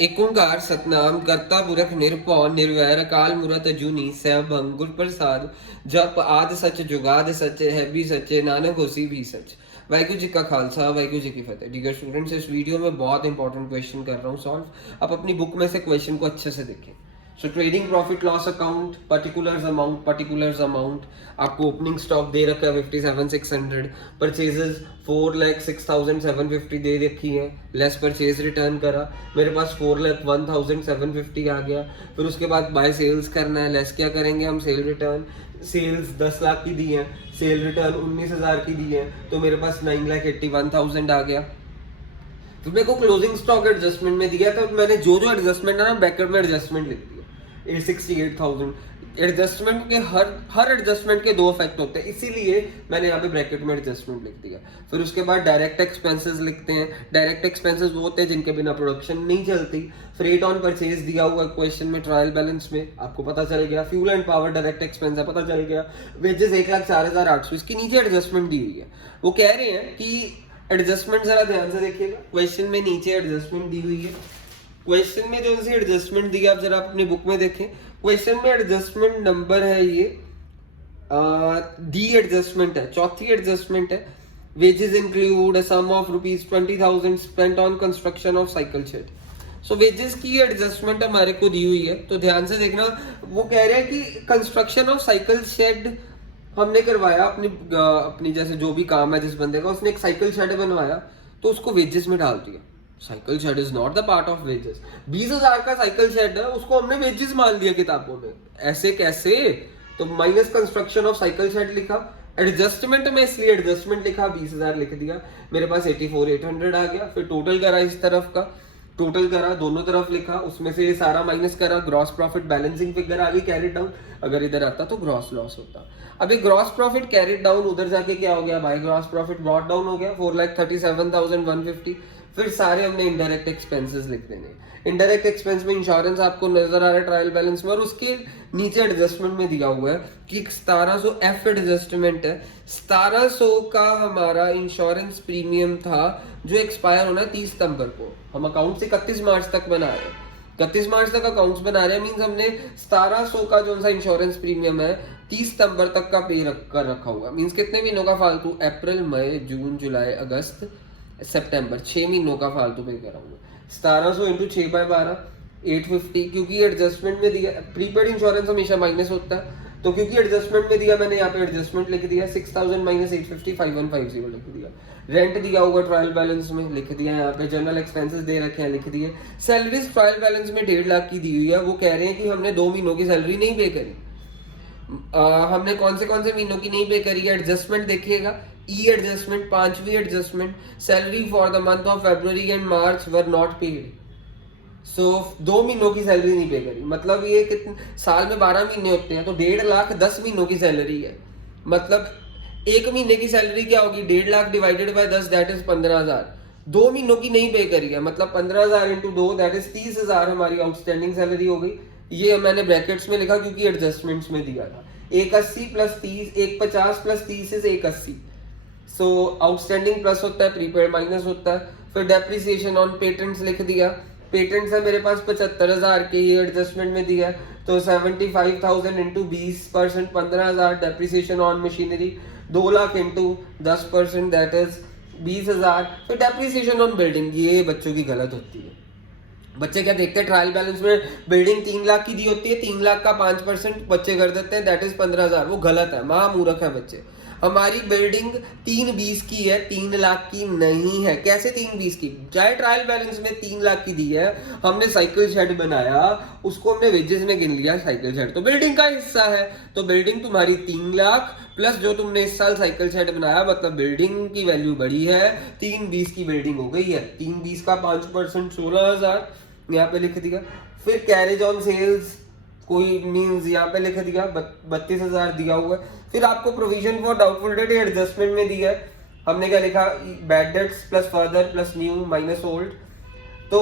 एक ओंकार सतनाम करता पुरख निरभौ निर्वैर अकाल मूरत अजूनी सैभं गुर प्रसाद जप आद सच जुगाद सच है भी सच्चे नानक होसी भी सच। वाहिगुरु जी का खालसा वाहिगुरु जी की फतेह। डियर स्टूडेंट्स, इस वीडियो में बहुत इंपॉर्टेंट क्वेश्चन कर रहा हूँ सॉल्व। आप अपनी बुक में से क्वेश्चन को अच्छे से देखें। सो trading profit loss account, particulars amount आपको ओपनिंग स्टॉक दे रखा है 57,600, परचेजेस 4,06,750 दे रखी है, लेस परचेज रिटर्न करा, मेरे पास 4,01,750 आ गया। फिर उसके बाद बाय सेल्स करना है, लेस क्या करेंगे हम, सेल रिटर्न। सेल्स 10 लाख की दी है, सेल रिटर्न 19,000 की दी है, तो मेरे पास 9,81,000 आ गया। तो मेरे को क्लोजिंग स्टॉक एडजस्टमेंट में दिया था, तो मैंने जो जो एडजस्टमेंट है ना ब्रैकेट में एडजस्टमेंट लिख दिया 868,000। एडजस्टमेंट के हर एडजस्टमेंट के दो इफेक्ट होते हैं, इसीलिए मैंने यहाँ पे ब्रैकेट में एडजस्टमेंट लिख दिया। फिर उसके बाद डायरेक्ट एक्सपेंसेस लिखते हैं। डायरेक्ट एक्सपेंसेस वो होते हैं जिनके बिना प्रोडक्शन नहीं चलती। फ्रेट ऑन परचेज दिया हुआ क्वेश्चन में, ट्रायल बैलेंस में आपको पता चल गया। Fuel and power direct expense है, पता चल गया। वेजेस 1,04,800, इसकी नीचे एडजस्टमेंट दी हुई है। वो कह रहे हैं कि एडजस्टमेंट जरा ध्यान से देखिएगा, क्वेश्चन में नीचे एडजस्टमेंट दी हुई है। क्वेश्चन में जो सी एडजस्टमेंट दी है आप जरा अपनी बुक में देखें। क्वेश्चन में एडजस्टमेंट नंबर है ये डी एडजस्टमेंट है, चौथी एडजस्टमेंट है। Wages include a sum of ₹20,000 spent on construction of cycle shed. So wages की एडजस्टमेंट हमारे को दी हुई है, तो ध्यान से देखना। वो कह रहे हैं कि कंस्ट्रक्शन ऑफ साइकिल शेड हमने करवाया, अपनी जैसे जो भी काम है जिस बंदे का, उसने एक साइकिल शेड बनवाया तो उसको वेजेस में डाल दिया। Cycle shed is not the part of wages. 20,000 का साइकिल शेड है, उसको हमने वेजेस मान लिया किताबों में, ऐसे कैसे? तो minus construction of cycle shed लिखा, एडजस्टमेंट में इसलिए एडजस्टमेंट लिखा, 20,000 लिख दिया, मेरे पास 84,800 आ गया। फिर टोटल करा, इस तरफ का टोटल करा, दोनों तरफ लिखा, उसमें से ये सारा माइनस करा, ग्रॉस प्रॉफिट बैलेंसिंग फिगर आ गई कैरिड डाउन। अगर इधर आता तो ग्रॉस लॉस होता। अभी ग्रॉस प्रॉफिट कैरिड डाउन, उधर जाके क्या हो गया भाई, ग्रॉस प्रॉफिट ब्रॉट डाउन हो गया 4,37,150। फिर सारे हमने इनडायरेक्ट एक्सपेंसेस लिख देने। इनडायरेक्ट एक्सपेंस में इंश्योरेंस आपको नजर आ रहा है ट्रायल बैलेंस में, और उसके नीचे एडजस्टमेंट में दिया हुआ है कि 1700 एफ एडजस्टमेंट है। 1700 का हमारा इंश्योरेंस प्रीमियम था जो एक्सपायर होना है 30 सितंबर को। हम अकाउंट 31 मार्च तक बना रहे हैं, 31 मार्च तक अकाउंट्स बना रहे हैं, मींस हमने 1700 का जो सा इंश्योरेंस प्रीमियम है 30 सितंबर तक का पे कर रखा हुआ। मींस कितने महीनों का फालतू, अप्रैल मई जून जुलाई अगस्त सितंबर, 6 महीनों का फालतू पे कराऊंगा। 1700 इंटू 6/12 850, क्योंकि एडजस्टमेंट में दिया, प्रीपेड इंश्योरेंस हमेशा माइनस होता है, तो क्योंकि एडजस्टमेंट में दिया मैंने यहाँ पे एडजस्टमेंट लिख दिया 6,000 माइनस 850 5150 लिख दिया। रेंट दिया हुआ ट्रायल बैलेंस में लिख दिया, यहाँ पे जनरल एक्सपेंसेस दे रखे हैं लिख दिए। सैलरीज ट्रायल बैलेंस में 1.5 लाख की दी हुई है। वो कह रहे हैं कि हमने 2 महीनों की सैलरी नहीं पे करी। हमने कौन से महीनों की नहीं पे करी है, एडजस्टमेंट देखिएगा। ई एडजस्टमेंट, 5वीं adjustment, salary for the month of February and March were not paid. So 2 महीनों की सैलरी नहीं पे करी, मतलब ये कितने साल में 12 महीने होते हैं, तो 1.5 लाख 10 महीनों की सैलरी है। मतलब 1 महीने की सैलरी क्या होगी, 1.5 lakh divided by 10 that is 15,000। 2 महीनों की नहीं पे करी है, मतलब 15,000 इंटू 2 दैट इज 30,000 हमारी आउटस्टैंडिंग सैलरी हो गई। ये मैंने ब्रैकेट्स में लिखा क्योंकि एडजस्टमेंट्स में दिया था। 180 plus 30, 150 plus 30 is 180। So outstanding plus होता है, प्रीपेड माइनस होता है। फिर डेप्रिसिएशन ऑन पेटेंट्स लिख दिया, पेटेंट्स है मेरे पास 75,000 के, ये एडजस्टमेंट में दिया, तो 75,000 into 20% 15,000। Depreciation on machinery 2 lakh into 10% that is 20,000। फिर डेप्रिसिएशन ऑन बिल्डिंग, ये बच्चों की गलत होती है। बच्चे क्या देखते हैं, ट्रायल बैलेंस में बिल्डिंग 3 लाख की दी होती है, 3 लाख का 5% बच्चे कर देते हैं दैट इज 15,000। वो गलत है, महामूर्ख है बच्चे। हमारी बिल्डिंग 320 की है, 3 लाख की नहीं है। कैसे 320 की, चाहे ट्रायल बैलेंस में 3 लाख की दी है, हमने साइकिल शेड बनाया, उसको हमने वेजेस में गिन लिया, साइकिल शेड तो बिल्डिंग का हिस्सा है। तो बिल्डिंग तुम्हारी 3 लाख प्लस जो तुमने इस साल साइकिल शेड बनाया, मतलब बिल्डिंग की वैल्यू बढ़ी है, 320 की बिल्डिंग हो गई है। 320 का 5% 16,000 यहाँ पे लिख दिया। फिर कैरेज ऑन सेल्स कोई मींस यहाँ पे लिख दिया 32,000 दिया हुआ है। फिर आपको provision for doubtful debt adjustment में दिया है, हमने क्या लिखा, bad debts plus further plus new minus old. तो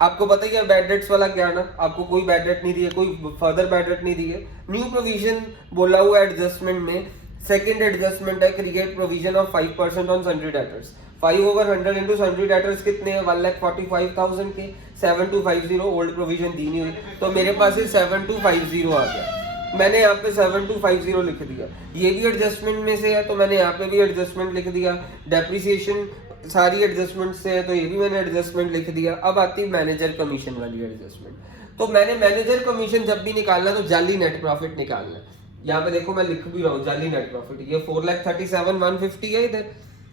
आपको पता ही है बैड डेट्स वाला क्या ना, आपको कोई बैड डेट नहीं दी है, कोई फर्दर बैड डेट नहीं दी है। न्यू प्रोविजन बोला हुआ एडजस्टमेंट में, सेकंड एडजस्टमेंट है create provision of 5% on sundry debtors. 5/100 into sundry debtors कितने हैं, 1,45,000 के, 7250 ओल्ड प्रोविजन दी नहीं हुई, तो मेरे पास ये 7250 आ गया। मैंने यहाँ पे 7250 लिख दिया, ये भी एडजस्टमेंट में से है तो मैंने यहाँ पे भी एडजस्टमेंट लिख दिया। डेप्रिसिएशन सारी एडजस्टमेंट से है तो ये भी मैंने एडजस्टमेंट लिख दिया। अब आती है मैनेजर कमीशन वाली एडजस्टमेंट। तो मैंने मैनेजर कमीशन जब भी निकालना तो जाली नेट प्रॉफिट निकालना है। यहाँ पे देखो मैं लिख भी रहा हूँ जाली नेट प्रॉफिट, ये 4,37,150 है, इधर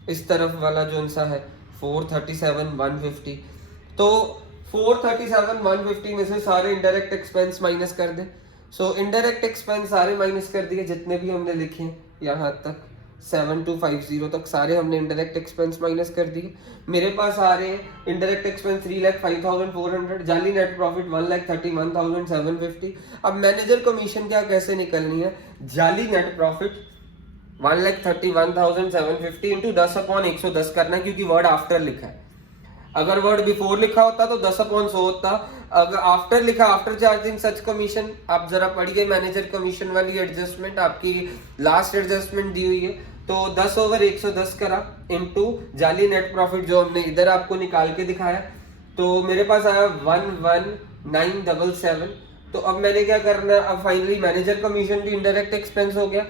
इस तरफ वाला जो सा है 437,150। तो 437,150 में से सारे इनडायरेक्ट एक्सपेंस माइनस कर दे। सो इनडायरेक्ट एक्सपेंस सारे माइनस कर दिए जितने भी हमने लिखे हैं यहाँ तक 7250 तक सारे हमने इनडायरेक्ट एक्सपेंस माइनस कर दिए। मेरे पास आ रहे हैं इनडायरेक्ट एक्सपेंस 3,05,400, जाली नेट प्रॉफिट 1,31,750। अब मैनेजर कमीशन क्या कैसे निकलनी है, जाली नेट प्रॉफिट 1,31,750 इंटू 10/110 करना है, क्योंकि वर्ड आफ्टर लिखा है। अगर वर्ड बिफोर लिखा होता तो 10/100 होता, अगर आफ्टर लिखा आफ्टर चार्जिंग सच कमीशन। आप जरा पढ़िए मैनेजर कमीशन वाली एडजस्टमेंट, आपकी लास्ट एडजस्टमेंट दी हुई है, तो 10/110 करा इनटू जाली नेट प्रॉफिट जो हमने इधर आपको निकाल के दिखाया, तो मेरे पास आया 11,977। तो अब मैंने क्या करना है, अब फाइनली मैनेजर कमीशन भी इनडायरेक्ट एक्सपेंस हो गया।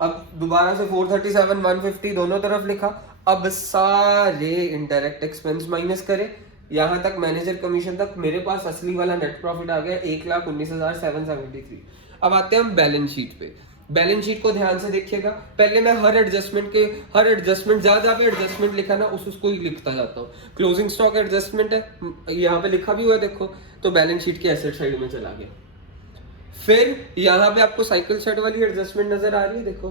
अब दोबारा से 437,150 दोनों तरफ लिखा। अब सारे इनडायरेक्ट एक्सपेंस माइनस करें यहाँ तक मैनेजर कमीशन तक, मेरे पास असली वाला नेट प्रॉफिट आ गया 1,19,773। अब आते हैं हम बैलेंस शीट पे। बैलेंस शीट को ध्यान से देखिएगा, पहले मैं हर एडजस्टमेंट जहाँ पे एडजस्टमेंट लिखा ना उसको ही लिखता जाता हूँ। क्लोजिंग स्टॉक एडजस्टमेंट है, यहाँ पे लिखा भी हुआ है देखो, तो बैलेंस शीट के एसेट साइड में चला गया। फिर यहाँ पे आपको साइकिल सेट वाली एडजस्टमेंट नजर आ रही है देखो,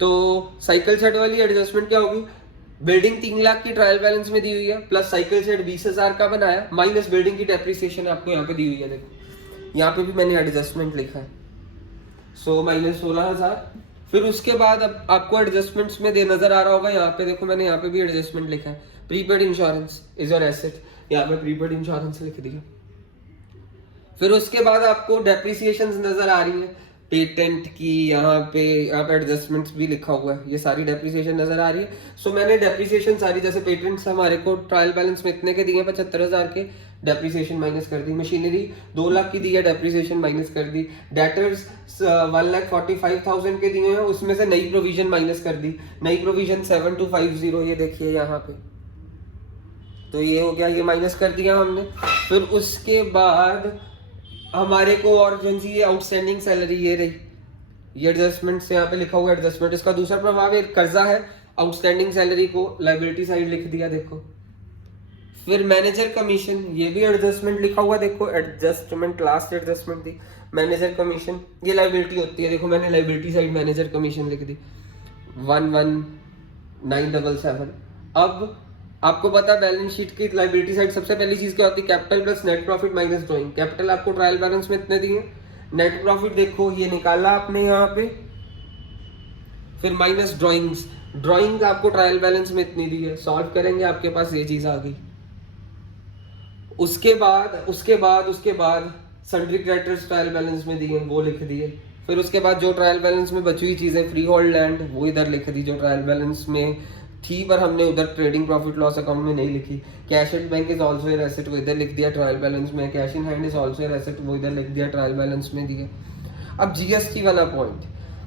तो साइकिल सेट वाली एडजस्टमेंट क्या होगी, बिल्डिंग 3 लाख की ट्रायल बैलेंस में दी हुई है, प्लस साइकिल सेट 20,000 का बनाया, माइनस बिल्डिंग की डेप्रिसिएशन आपको यहाँ पे दी हुई है देखो, यहाँ पे भी मैंने एडजस्टमेंट लिखा है, सो माइनस 16,000। फिर उसके बाद अब आपको एडजस्टमेंट्स में दे नजर आ रहा होगा, यहाँ पे देखो मैंने यहाँ पे भी एडजस्टमेंट लिखा है, prepaid insurance is your asset, यहाँ पे प्रीपेड इंश्योरेंस लिख दिया। फिर उसके बाद आपको डेप्रिसिएशंस नजर आ रही है, पेटेंट की यहाँ पे एडजस्टमेंट्स भी लिखा हुआ है, ये सारी डेप्रिसिएशन नजर आ रही है। सो मैंने डेप्रिसिएशन सारी, जैसे पेटेंट्स हमारे को ट्रायल बैलेंस में इतने के दिए 75,000 के, डेप्रिसिएशन माइनस कर दी। मशीनरी 2 लाख की दी है, डेप्रिसिएशन माइनस कर दी। डेटर्स 1,45,000 के दिए हैं, उसमें से नई प्रोविजन माइनस कर दी। नई प्रोविजन 7250, ये देखिए यहाँ पे, तो ये हो गया, ये माइनस कर दिया हमने। फिर उसके बाद हमारे को और जो सी आउटस्टैंडिंग सैलरी ये रही, ये एडजस्टमेंट से यहाँ पे लिखा हुआ एडजस्टमेंट, इसका दूसरा प्रभाव है कर्जा है, आउटस्टैंडिंग सैलरी को लायबिलिटी साइड लिख दिया देखो। फिर मैनेजर कमीशन, ये भी एडजस्टमेंट लिखा हुआ देखो, एडजस्टमेंट लास्ट एडजस्टमेंट थी मैनेजर कमीशन, ये लायबिलिटी होती है देखो, मैंने लायबिलिटी साइड मैनेजर कमीशन लिख दी 11,977। अब आपको पता है बैलेंस शीट की लायबिलिटी साइड सबसे पहली चीज क्या होती है, capital plus net profit minus drawing. Capital आपको ट्रायल बैलेंस में इतने दिए, नेट प्रॉफिट देखो ये निकाला आपने यहाँ पे, फिर माइनस ड्राइंग्स, ड्राइंग आपको ट्रायल बैलेंस में इतनी दी है, सॉल्व करेंगे आपके पास ये चीज आ गई। उसके बाद सन्ड्री क्रेडिटर्स ट्रायल बैलेंस में दिए, वो लिख दिए। फिर उसके बाद जो ट्रायल बैलेंस में बची हुई चीजें, फ्री होल्ड लैंड, वो इधर लिख दी जो ट्रायल बैलेंस में थी, पर हमने उधर ट्रेडिंग प्रॉफिट लॉस अकाउंट में नहीं लिखी। Cash at bank is also an asset, वो इधर लिख दिया ट्रायल बैलेंस में। Cash in hand is also an asset, वो इधर लिख दिया ट्रायल बैलेंस में दिया। अब जीएसटी वाला पॉइंट,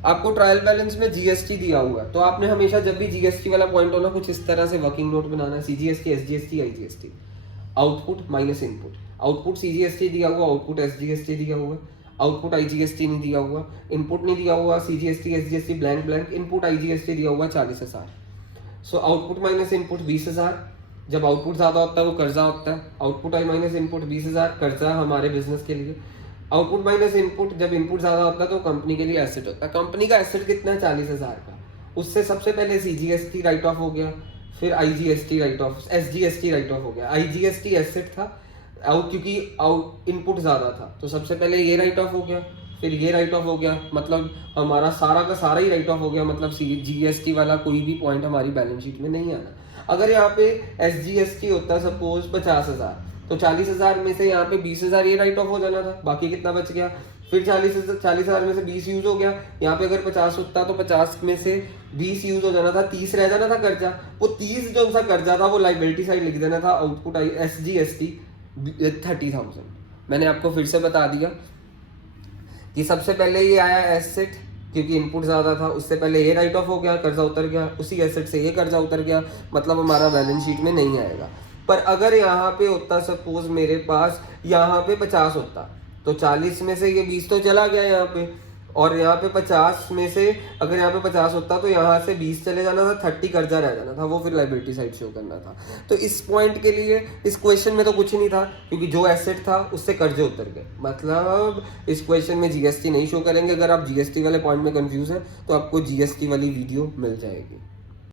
आपको ट्रायल बैलेंस में जीएसटी दिया हुआ है, तो आपने हमेशा जब भी जीएसटी वाला पॉइंट होना कुछ इस तरह से वर्किंग नोट बनाना है, CGST, SGST, IGST, output minus input. Output CGST दिया हुआ, आउटपुट एसजीएसटी दिया हुआ, आउटपुट आईजीएसटी नहीं दिया हुआ, इनपुट नहीं दिया हुआ, CGST SGST blank blank, input IGST दिया हुआ 40,000। सो आउटपुट माइनस इनपुट 20,000, जब आउटपुट ज्यादा होता है वो कर्जा होता है। आउटपुट आई माइनस इनपुट 20,000 कर्जा हमारे बिजनेस के लिए। आउटपुट माइनस इनपुट, जब इनपुट ज्यादा होता है तो कंपनी के लिए एसेट होता है। कंपनी का एसेट कितना है, 40,000 का। उससे सबसे पहले सीजीएसटी राइट ऑफ हो गया, फिर IGST right of, SGST right of हो गया। आईजीएसटी एसेट था क्योंकि इनपुट ज्यादा था, तो सबसे पहले ये राइट ऑफ हो गया, फिर ये राइट ऑफ हो गया, मतलब हमारा सारा का सारा ही राइट ऑफ हो गया, मतलब जीएसटी वाला कोई भी पॉइंट हमारी बैलेंस शीट में नहीं आना। अगर यहाँ पे एसजीएसटी होता सपोज 50,000, तो तो 40,000 में से यहाँ पे 20,000 ये राइट ऑफ हो जाना था, बाकी कितना बच गया, फिर 40,000 में से 20 यूज हो गया, यहाँ पे अगर 50 होता तो 50 में से 20 यूज हो जाना था, 30 रह जाना था कर्जा। वो 30 जो सा कर्जा था वो लाइबिलिटी साइड लिख देना था, आउटपुट आई SGST 30,000। मैंने आपको फिर से बता दिया कि सबसे पहले ये आया एसेट, क्योंकि इनपुट ज़्यादा था, उससे पहले ये राइट ऑफ हो गया, कर्जा उतर गया, उसी एसेट से ये कर्जा उतर गया, मतलब हमारा बैलेंस शीट में नहीं आएगा। पर अगर यहाँ पे होता सपोज मेरे पास यहाँ पे 50 होता, तो 40 में से ये 20 तो चला गया यहाँ पे, और यहाँ पे 50 में से अगर यहाँ पे 50 होता तो यहाँ से 20 चले जाना था, 30 कर्जा रह जाना था, वो फिर लाइबिलिटी साइड शो करना था। तो इस पॉइंट के लिए इस क्वेश्चन में तो कुछ नहीं था, क्योंकि जो एसेट था उससे कर्जे उतर गए, मतलब इस क्वेश्चन में GST नहीं शो करेंगे। अगर आप GST वाले पॉइंट में कंफ्यूज हैं तो आपको GST वाली वीडियो मिल जाएगी।